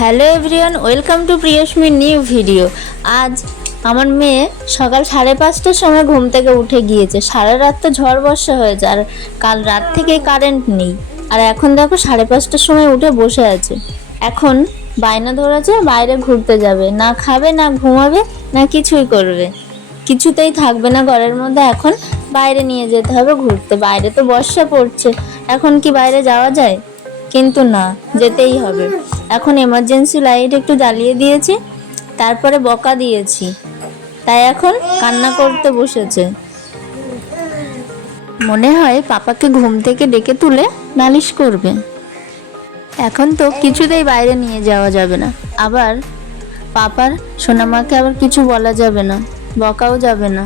Hello everyone, welcome to প্রিয়স্মির new video. আজ আমার মেয়ে সকাল 5:30টার সময় ঘুম থেকে উঠে গিয়েছে। সারা রাত তো ঝড় বর্ষা হয়েছে, আর কাল রাত থেকে কারেন্ট নেই। আর এখন দেখো 5:30টার সময় উঠে বসে আছে। এখন বায়না ধরেছে বাইরে ঘুরতে যাবে, না খাবে না ঘুমাবে না কিছুই করবে, কিছুতেই থাকবে না ঘরের মধ্যে। এখন বাইরে নিয়ে যেতে হবে ঘুরতে। বাইরে তো বর্ষা পড়ছে, এখন কি বাইরে যাওয়া যায়? কিন্তু না, যেতেই হবে। এখন এমার্জেন্সি লাইট একটু জ্বালিয়ে দিয়েছি, তারপরে বকা দিয়েছি, তাই এখন কান্না করতে বসেছে। মনে হয় পাপাকে ঘুম থেকে ডেকে তুলে নালিশ করবে। এখন তো কিছুতেই বাইরে নিয়ে যাওয়া যাবে না, আবার পাপার সোনামাকে আবার কিছু বলা যাবে না, বকাও যাবে না।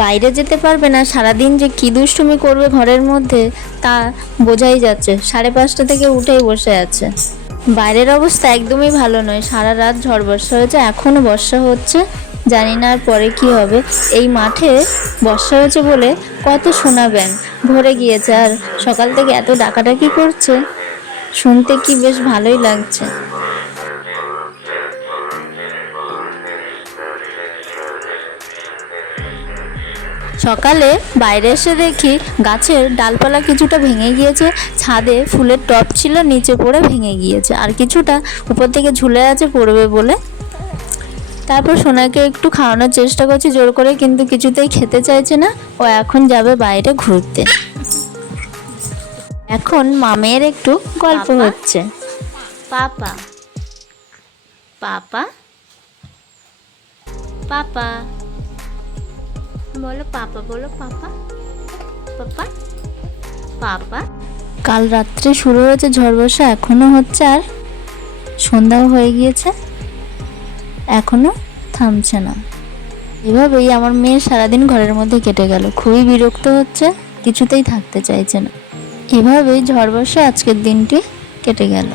বাইরে যেতে পারবে না, সারাদিন যে কি দুষ্টুমি করবে ঘরের মধ্যে তা বোঝাই যাচ্ছে। 5:30 থেকে উঠেই বসে আছে। বাইরের অবস্থা একদমই ভালো নয়, সারা রাত ঝড় বর্ষা হয়েছে, এখনো বর্ষা হচ্ছে, জানি না আর পরে কি হবে। এই মাঠে বর্ষা হয়েছে বলে কত সোনা ব্যাঙ ভরে গিয়েছে, আর সকাল থেকে এত ডাকাডাকি করছে, শুনতে কি বেশ ভালোই লাগছে। সকালে বাইরে এসে দেখি গাছের ডালপালা কিছুটা ভেঙে গিয়েছে, ছাদে ফুলের টব ছিল নিচে পড়ে ভেঙে গিয়েছে, আর কিছুটা উপর থেকে ঝুলে আছে পড়বে বলে। তারপর সোনাকে একটু খাওয়ানোর চেষ্টা করছি জোর করে, কিন্তু কিছুতেই খেতে চাইছে না। ও এখন যাবে বাইরে ঘুরতে। এখন মামের একটু গল্প হচ্ছে। পাপা পাপা পাপা বলো, পাপা বলো, পাপা পাপা পাপা। কাল রাত্রে শুরু হয়েছে ঝড় বর্ষা, এখনো হচ্ছে, আর সন্ধ্যাও হয়ে গিয়েছে, এখনো থামছে না। এভাবেই আমার মেয়ের সারাদিন ঘরের মধ্যে কেটে গেল। খুবই বিরক্ত হচ্ছে, কিছুতেই থাকতে চাইছে না। এভাবেই ঝড় বর্ষা আজকের দিনটি কেটে গেল।